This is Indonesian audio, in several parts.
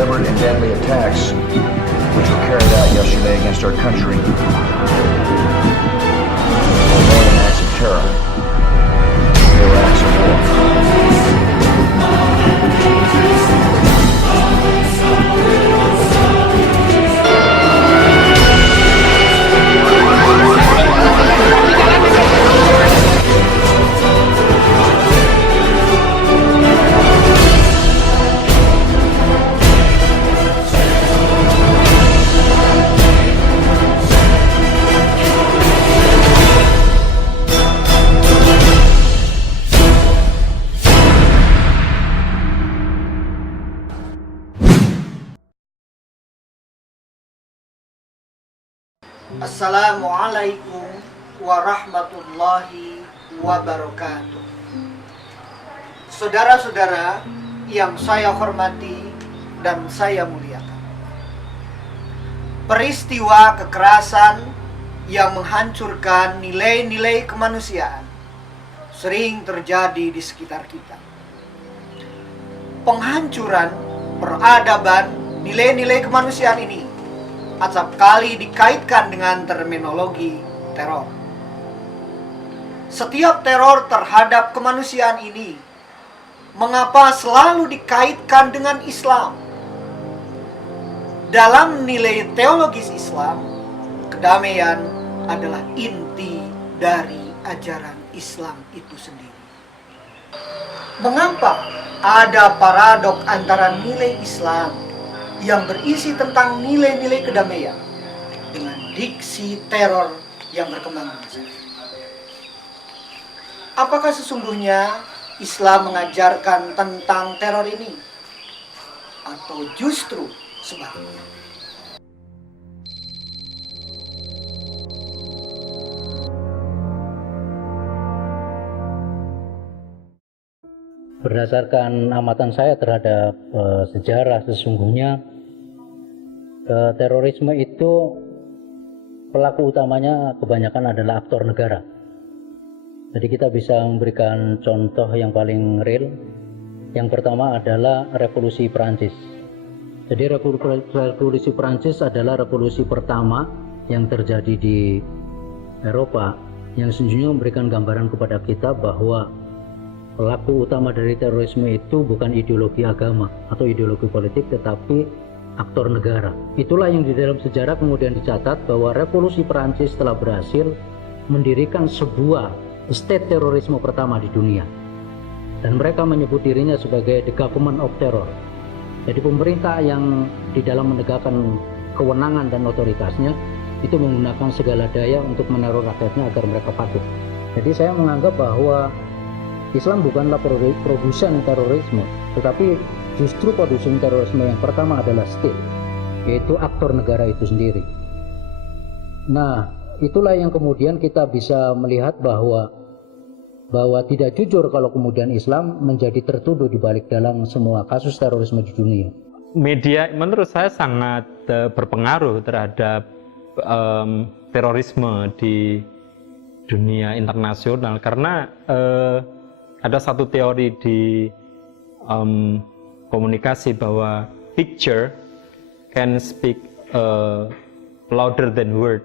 deliberate and deadly attacks which were carried out yesterday against our country are more than acts of terror. They were acts of war. Assalamualaikum warahmatullahi wabarakatuh. Saudara-saudara yang saya hormati dan saya muliakan, peristiwa kekerasan yang menghancurkan nilai-nilai kemanusiaan sering terjadi di sekitar kita. Penghancuran peradaban nilai-nilai kemanusiaan ini acap kali dikaitkan dengan terminologi teror. Setiap teror terhadap kemanusiaan ini mengapa selalu dikaitkan dengan Islam? Dalam nilai teologis Islam, kedamaian adalah inti dari ajaran Islam itu sendiri. Mengapa ada paradok antara nilai Islam yang berisi tentang nilai-nilai kedamaian dengan diksi teror yang berkembang biak? Apakah sesungguhnya Islam mengajarkan tentang teror ini? Atau justru sebaliknya? Berdasarkan amatan saya terhadap sejarah, sesungguhnya terorisme itu pelaku utamanya kebanyakan adalah aktor negara. Jadi kita bisa memberikan contoh yang paling real. Yang pertama adalah revolusi Perancis. Jadi revolusi Perancis adalah revolusi pertama yang terjadi di Eropa, yang sesungguhnya memberikan gambaran kepada kita bahwa pelaku utama dari terorisme itu bukan ideologi agama atau ideologi politik, tetapi aktor negara. Itulah yang di dalam sejarah kemudian dicatat bahwa revolusi Perancis telah berhasil mendirikan sebuah state terorisme pertama di dunia. Dan mereka menyebut dirinya sebagai the government of terror. Jadi pemerintah yang di dalam menegakkan kewenangan dan otoritasnya itu menggunakan segala daya untuk meneror rakyatnya agar mereka patuh. Jadi saya menganggap bahwa Islam bukanlah produsen terorisme, tetapi justru produsen terorisme yang pertama adalah state, yaitu aktor negara itu sendiri. Nah, itulah yang kemudian kita bisa melihat bahwa tidak jujur kalau kemudian Islam menjadi tertuduh di balik dalam semua kasus terorisme di dunia. Media menurut saya sangat berpengaruh terhadap terorisme di dunia internasional, karena ada satu teori di komunikasi bahwa picture can speak louder than word.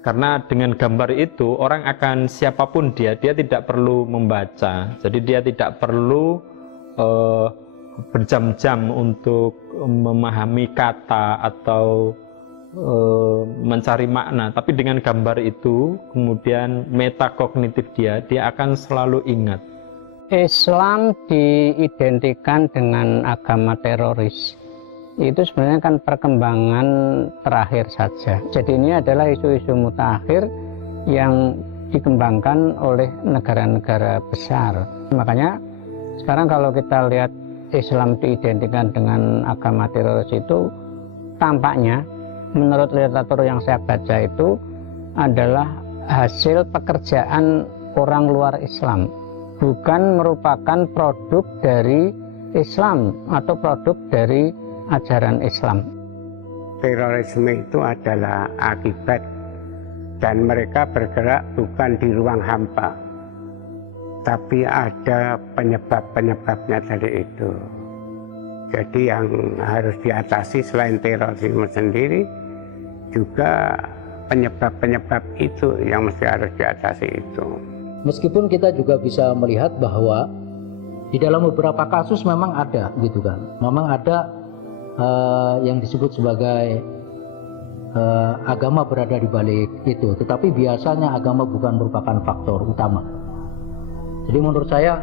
Karena dengan gambar itu orang akan, siapapun dia tidak perlu membaca. Jadi dia tidak perlu berjam-jam untuk memahami kata atau mencari makna. Tapi dengan gambar itu kemudian metakognitif dia akan selalu ingat. Islam diidentikan dengan agama teroris. Itu sebenarnya kan perkembangan terakhir saja. Jadi ini adalah isu-isu mutakhir yang dikembangkan oleh negara-negara besar. Makanya sekarang kalau kita lihat Islam diidentikan dengan agama teroris itu, tampaknya menurut literatur yang saya baca itu adalah hasil pekerjaan orang luar Islam, bukan merupakan produk dari Islam atau produk dari ajaran Islam. Terorisme itu adalah akibat, dan mereka bergerak bukan di ruang hampa, tapi ada penyebab-penyebabnya dari itu. Jadi yang harus diatasi selain terorisme sendiri, juga penyebab-penyebab itu yang mesti harus diatasi itu. Meskipun kita juga bisa melihat bahwa di dalam beberapa kasus memang ada gitu kan, memang ada yang disebut sebagai agama berada di balik itu, tetapi biasanya agama bukan merupakan faktor utama. Jadi menurut saya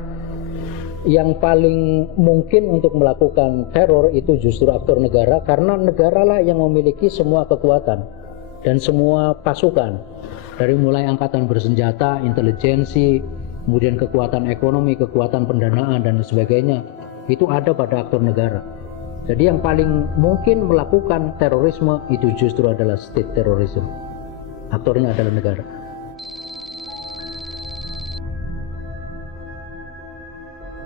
yang paling mungkin untuk melakukan teror itu justru aktor negara, karena negaralah yang memiliki semua kekuatan dan semua pasukan, dari mulai angkatan bersenjata, intelijensi, kemudian kekuatan ekonomi, kekuatan pendanaan dan sebagainya, itu ada pada aktor negara. Jadi yang paling mungkin melakukan terorisme itu justru adalah state terrorism. Aktornya adalah negara.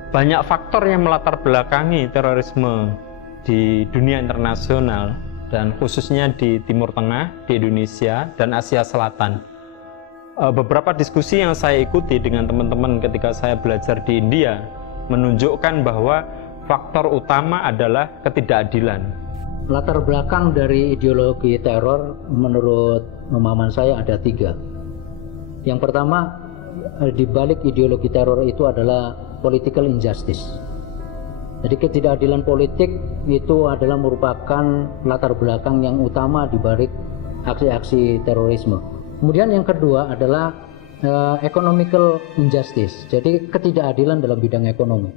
Banyak faktor yang melatar belakangi terorisme di dunia internasional dan khususnya di Timur Tengah, di Indonesia, dan Asia Selatan. Beberapa diskusi yang saya ikuti dengan teman-teman ketika saya belajar di India menunjukkan bahwa faktor utama adalah ketidakadilan. Latar belakang dari ideologi teror menurut pemahaman saya ada 3. Yang pertama, di balik ideologi teror itu adalah political injustice. Jadi ketidakadilan politik itu adalah merupakan latar belakang yang utama di balik aksi-aksi terorisme. Kemudian yang kedua adalah economical injustice. Jadi ketidakadilan dalam bidang ekonomi.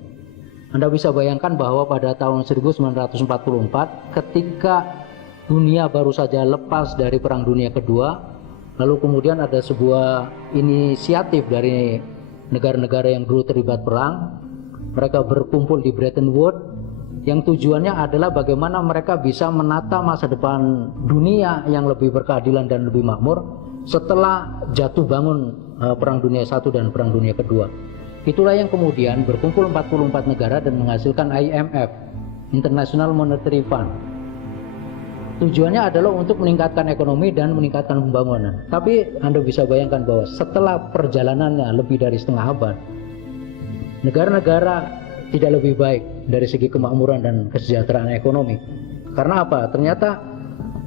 Anda bisa bayangkan bahwa pada tahun 1944 ketika dunia baru saja lepas dari Perang Dunia Kedua, lalu kemudian ada sebuah inisiatif dari negara-negara yang dulu terlibat perang. Mereka berkumpul di Bretton Woods yang tujuannya adalah bagaimana mereka bisa menata masa depan dunia yang lebih berkeadilan dan lebih makmur setelah jatuh bangun Perang Dunia I dan Perang Dunia Kedua. Itulah yang kemudian berkumpul 44 negara dan menghasilkan IMF, International Monetary Fund. Tujuannya adalah untuk meningkatkan ekonomi dan meningkatkan pembangunan. Tapi Anda bisa bayangkan bahwa setelah perjalanannya lebih dari setengah abad, negara-negara tidak lebih baik dari segi kemakmuran dan kesejahteraan ekonomi. Karena apa? Ternyata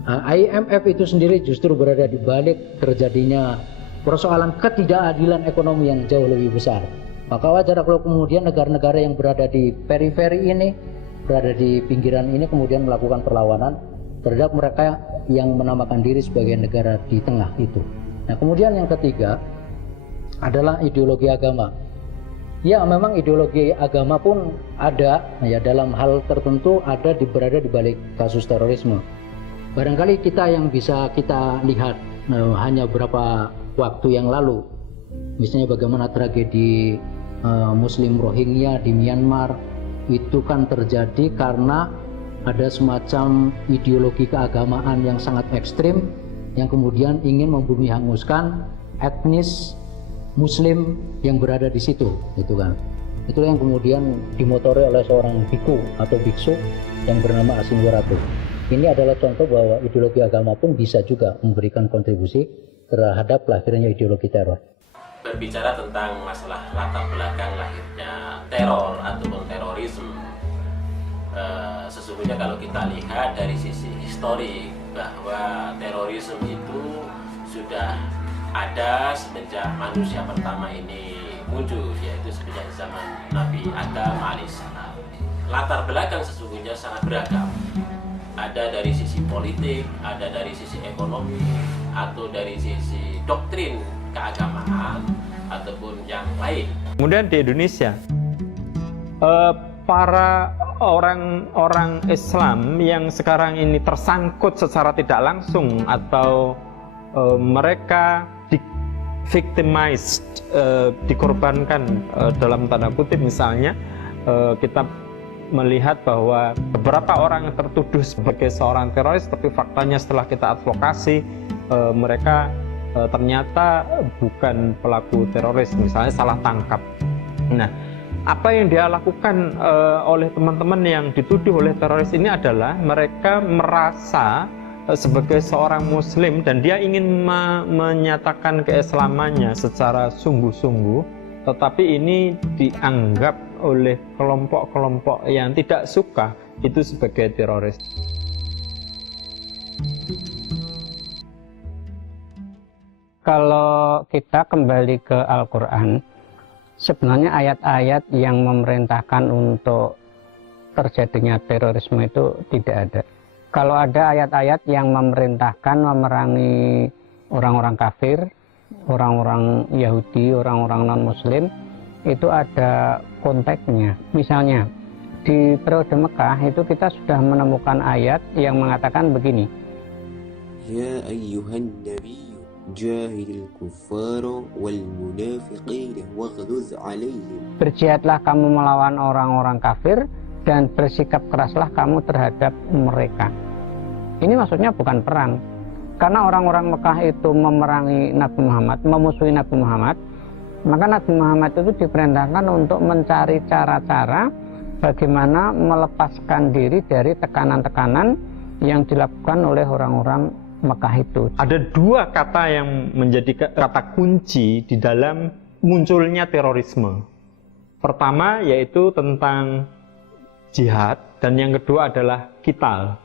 IMF itu sendiri justru berada di balik terjadinya persoalan ketidakadilan ekonomi yang jauh lebih besar. Maka wajar kalau kemudian negara-negara yang berada di periferi ini, berada di pinggiran ini kemudian melakukan perlawanan terhadap mereka yang menamakan diri sebagai negara di tengah itu. Nah, kemudian yang ketiga adalah ideologi agama. Ya, memang ideologi agama pun ada ya, dalam hal tertentu ada berada di balik kasus terorisme. Barangkali kita yang bisa kita lihat hanya beberapa waktu yang lalu, misalnya bagaimana tragedi Muslim Rohingya di Myanmar, itu kan terjadi karena ada semacam ideologi keagamaan yang sangat ekstrim yang kemudian ingin membumi hanguskan etnis Muslim yang berada di situ, gitu kan. Itulah yang kemudian dimotori oleh seorang biku atau biksu yang bernama Asingwaratu. Ini adalah contoh bahwa ideologi agama pun bisa juga memberikan kontribusi terhadap lahirnya ideologi teror. Berbicara tentang masalah latar belakang lahirnya teror ataupun terorisme, sesungguhnya kalau kita lihat dari sisi historik bahwa terorisme itu sudah ada semenjak manusia pertama ini muncul, yaitu semenjak zaman Nabi Adam alaihissalam. Latar belakang sesungguhnya sangat beragam. Ada dari sisi politik, ada dari sisi ekonomi, atau dari sisi doktrin keagamaan, ataupun yang lain. Kemudian di Indonesia, para orang-orang Islam yang sekarang ini tersangkut secara tidak langsung atau mereka victimized, dikorbankan dalam tanda kutip, misalnya kita melihat bahwa beberapa orang yang tertuduh sebagai seorang teroris, tapi faktanya setelah kita advokasi mereka ternyata bukan pelaku teroris, misalnya salah tangkap. Nah, apa yang dia lakukan oleh teman-teman yang dituduh oleh teroris ini adalah mereka merasa sebagai seorang muslim dan dia ingin menyatakan keislamannya secara sungguh-sungguh, tetapi ini dianggap oleh kelompok-kelompok yang tidak suka itu sebagai teroris. Kalau kita kembali ke Al-Quran, sebenarnya ayat-ayat yang memerintahkan untuk terjadinya terorisme itu tidak ada. Kalau ada ayat-ayat yang memerintahkan memerangi orang-orang kafir, orang-orang Yahudi, orang-orang non-Muslim, itu ada konteksnya. Misalnya, di periode Mekah itu kita sudah menemukan ayat yang mengatakan begini. Ya ayyuhan nabiy, jahidil kuffara wal munafiqina waghluz alaihim. Berjihadlah kamu melawan orang-orang kafir dan bersikap keraslah kamu terhadap mereka. Ini maksudnya bukan perang. Karena orang-orang Mekah itu memerangi Nabi Muhammad, memusuhi Nabi Muhammad, maka Nabi Muhammad itu diperintahkan untuk mencari cara-cara bagaimana melepaskan diri dari tekanan-tekanan yang dilakukan oleh orang-orang Mekah itu. Ada dua kata yang menjadi kata kunci di dalam munculnya terorisme. Pertama yaitu tentang jihad, dan yang kedua adalah qital.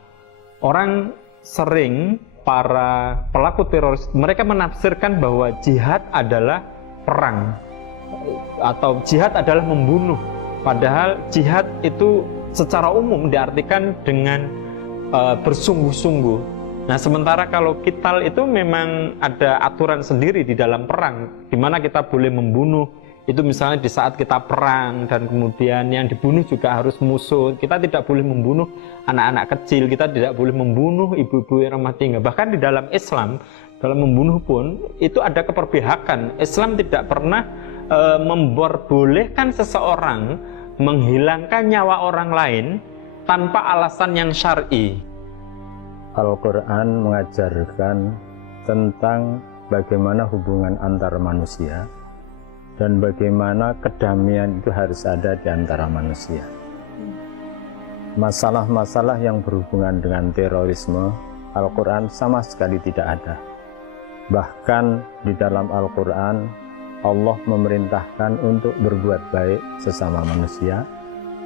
Orang sering, para pelaku teroris, mereka menafsirkan bahwa jihad adalah perang atau jihad adalah membunuh. Padahal jihad itu secara umum diartikan dengan bersungguh-sungguh. Nah, sementara kalau qital itu memang ada aturan sendiri di dalam perang, di mana kita boleh membunuh. Itu misalnya di saat kita perang dan kemudian yang dibunuh juga harus musuh. Kita tidak boleh membunuh anak-anak kecil, kita tidak boleh membunuh ibu-ibu yang rumah tangga. Bahkan di dalam Islam, dalam membunuh pun itu ada keperpihakan. Islam tidak pernah membolehkan seseorang menghilangkan nyawa orang lain tanpa alasan yang syar'i. Al-Quran mengajarkan tentang bagaimana hubungan antar manusia dan bagaimana kedamaian itu harus ada di antara manusia. Masalah-masalah yang berhubungan dengan terorisme, Al-Quran sama sekali tidak ada. Bahkan di dalam Al-Quran, Allah memerintahkan untuk berbuat baik sesama manusia,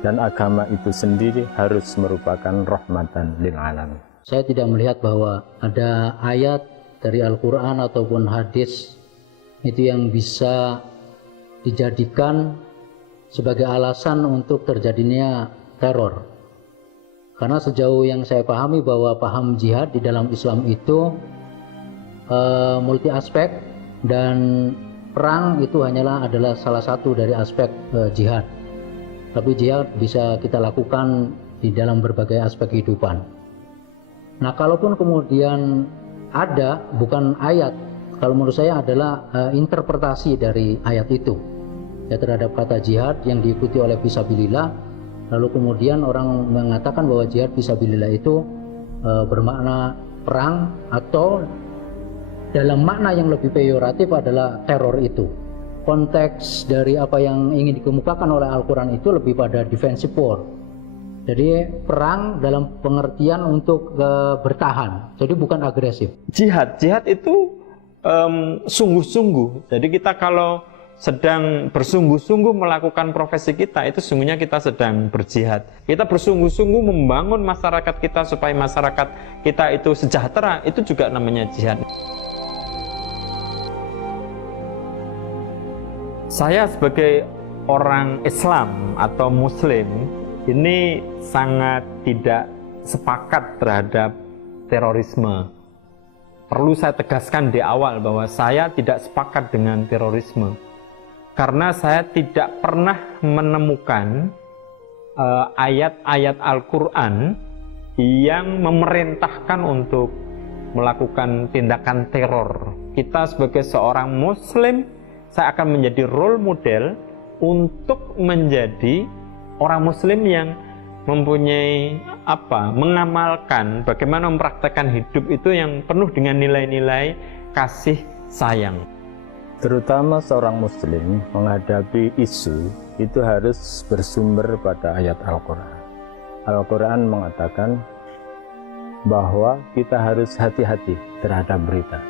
dan agama itu sendiri harus merupakan rahmatan lil alamin. Saya tidak melihat bahwa ada ayat dari Al-Quran ataupun hadis itu yang bisa dijadikan sebagai alasan untuk terjadinya teror. Karena sejauh yang saya pahami bahwa paham jihad di dalam Islam itu multi aspek, dan perang itu adalah salah satu dari aspek jihad. Tapi jihad bisa kita lakukan di dalam berbagai aspek kehidupan. Nah, kalaupun kemudian ada, bukan ayat, kalau menurut saya adalah interpretasi dari ayat itu ya, terhadap kata jihad yang diikuti oleh fisabilillah. Lalu kemudian orang mengatakan bahwa jihad fisabilillah itu bermakna perang, atau dalam makna yang lebih peyoratif adalah teror itu. Konteks dari apa yang ingin dikemukakan oleh Al-Quran itu lebih pada defensive war. Jadi perang dalam pengertian untuk bertahan, jadi bukan agresif. Jihad itu sungguh-sungguh. Jadi kita kalau sedang bersungguh-sungguh melakukan profesi kita, itu sungguhnya kita sedang berjihad. Kita bersungguh-sungguh membangun masyarakat kita supaya masyarakat kita itu sejahtera, itu juga namanya jihad. Saya sebagai orang Islam atau Muslim ini sangat tidak sepakat terhadap terorisme. Perlu saya tegaskan di awal bahwa saya tidak sepakat dengan terorisme. Karena saya tidak pernah menemukan ayat-ayat Al-Quran yang memerintahkan untuk melakukan tindakan teror. Kita sebagai seorang Muslim, saya akan menjadi role model untuk menjadi orang Muslim yang mempunyai mengamalkan bagaimana mempraktekkan hidup itu yang penuh dengan nilai-nilai kasih sayang. Terutama seorang Muslim menghadapi isu itu harus bersumber pada ayat Al-Quran. Al-Quran mengatakan bahwa kita harus hati-hati terhadap berita.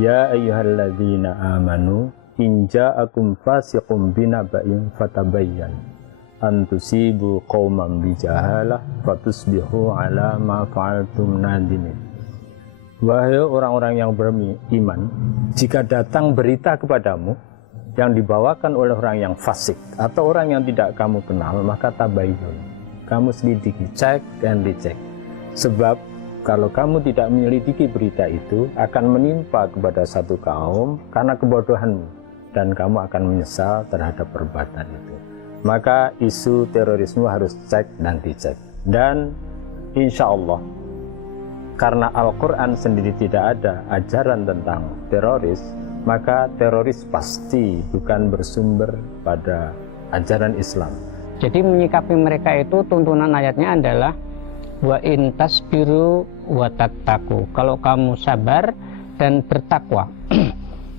Ya ayyuhalladzina amanu in ja'akum fasiqun binaba'in fatabayyan antusibu qauman bijahalah fatusbihu ala ma fa'altum nadimin. Wahai orang-orang yang beriman, jika datang berita kepadamu yang dibawakan oleh orang yang fasik atau orang yang tidak kamu kenal, maka tabayyun, kamu selidiki, cek dan dicek. Sebab kalau kamu tidak menyelidiki berita itu, akan menimpa kepada satu kaum karena kebodohanmu, dan kamu akan menyesal terhadap perbuatan itu. Maka isu terorisme harus cek dan dicek. Dan insya Allah, karena Al-Quran sendiri tidak ada ajaran tentang teroris, maka teroris pasti bukan bersumber pada ajaran Islam. Jadi menyikapi mereka itu tuntunan ayatnya adalah wa in tasbiru wa tattaqu. Kalau kamu sabar dan bertakwa.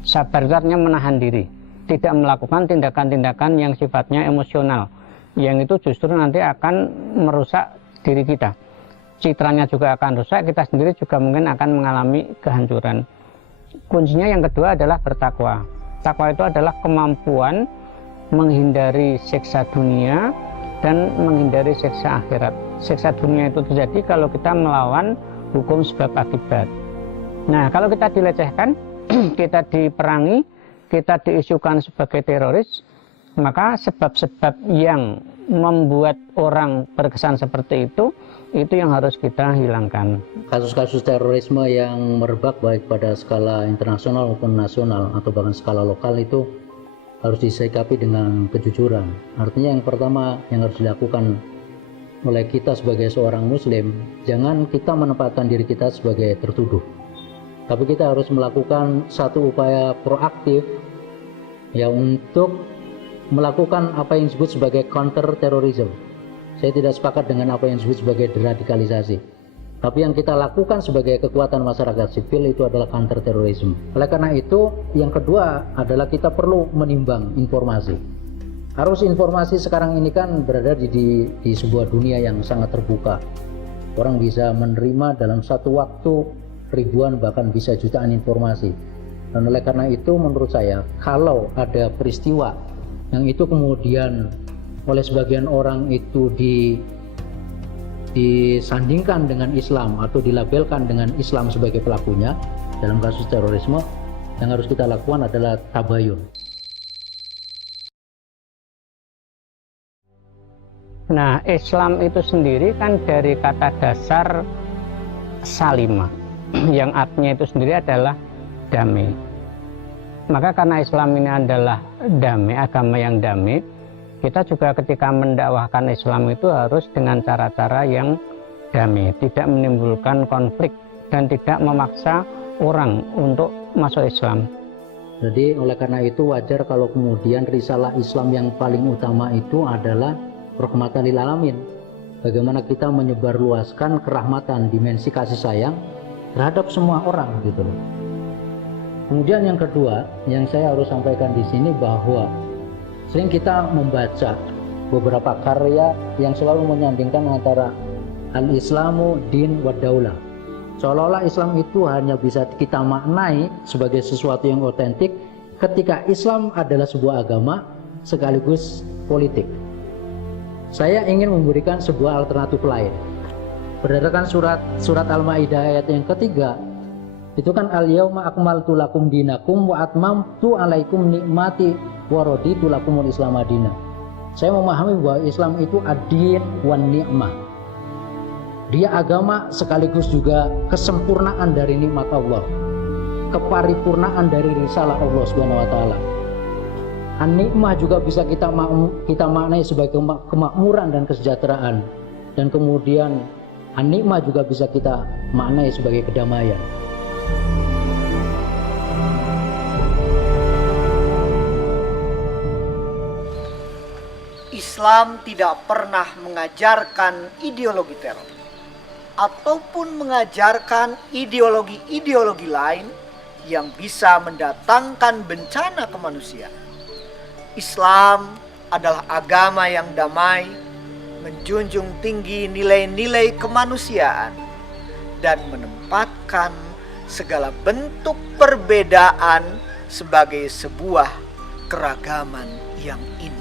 Sabar itu artinya menahan diri, tidak melakukan tindakan-tindakan yang sifatnya emosional, yang itu justru nanti akan merusak diri kita. Citranya juga akan rusak, kita sendiri juga mungkin akan mengalami kehancuran. Kuncinya yang kedua adalah bertakwa. Takwa itu adalah kemampuan menghindari siksa dunia dan menghindari siksa akhirat. Siksa dunia itu terjadi kalau kita melawan hukum sebab akibat. Nah, kalau kita dilecehkan, kita diperangi, kita diisukan sebagai teroris, maka sebab-sebab yang membuat orang berkesan seperti itu yang harus kita hilangkan. Kasus-kasus terorisme yang merebak baik pada skala internasional maupun nasional atau bahkan skala lokal itu harus disikapi dengan kejujuran. Artinya yang pertama yang harus dilakukan oleh kita sebagai seorang muslim, jangan kita menempatkan diri kita sebagai tertuduh, tapi kita harus melakukan satu upaya proaktif ya untuk melakukan apa yang disebut sebagai counter terrorism. Saya tidak sepakat dengan apa yang disebut sebagai deradikalisasi, tapi yang kita lakukan sebagai kekuatan masyarakat sipil itu adalah counter terrorism. Oleh karena itu, yang kedua adalah kita perlu menimbang informasi. Arus informasi sekarang ini kan berada di sebuah dunia yang sangat terbuka. Orang bisa menerima dalam satu waktu ribuan bahkan bisa jutaan informasi. Dan oleh karena itu menurut saya, kalau ada peristiwa yang itu kemudian oleh sebagian orang itu disandingkan dengan Islam atau dilabelkan dengan Islam sebagai pelakunya dalam kasus terorisme, yang harus kita lakukan adalah tabayun. Nah, Islam itu sendiri kan dari kata dasar salimah, yang artinya itu sendiri adalah damai. Maka karena Islam ini adalah damai, agama yang damai, kita juga ketika mendakwahkan Islam itu harus dengan cara-cara yang damai, tidak menimbulkan konflik dan tidak memaksa orang untuk masuk Islam. Jadi oleh karena itu wajar kalau kemudian risalah Islam yang paling utama itu adalah rahmatan lil alamin. Bagaimana kita menyebarluaskan kerahmatan, dimensi kasih sayang terhadap semua orang gitu loh. Kemudian yang kedua yang saya harus sampaikan di sini bahwa sering kita membaca beberapa karya yang selalu menyandingkan antara al-Islamu din wa daulah. Seolah-olah Islam itu hanya bisa kita maknai sebagai sesuatu yang otentik ketika Islam adalah sebuah agama sekaligus politik. Saya ingin memberikan sebuah alternatif lain. Berdasarkan surat Al-Maidah ayat yang ketiga, itu kan al-yauma akmaltu lakum dinakum wa atmamtu alaikum nikmati wa raditu lakumul Islam madinah. Saya memahami bahwa Islam itu ad-din wan ni'mah. Dia agama sekaligus juga kesempurnaan dari nikmat Allah, keparipurnaan dari risalah Allah Subhanahu wa taala. An-nikmah juga bisa kita maknai sebagai kemakmuran dan kesejahteraan, dan kemudian an-nikmah juga bisa kita maknai sebagai kedamaian. Islam tidak pernah mengajarkan ideologi teror ataupun mengajarkan ideologi-ideologi lain yang bisa mendatangkan bencana ke manusia. Islam adalah agama yang damai, menjunjung tinggi nilai-nilai kemanusiaan, dan menempatkan segala bentuk perbedaan sebagai sebuah keragaman yang indah.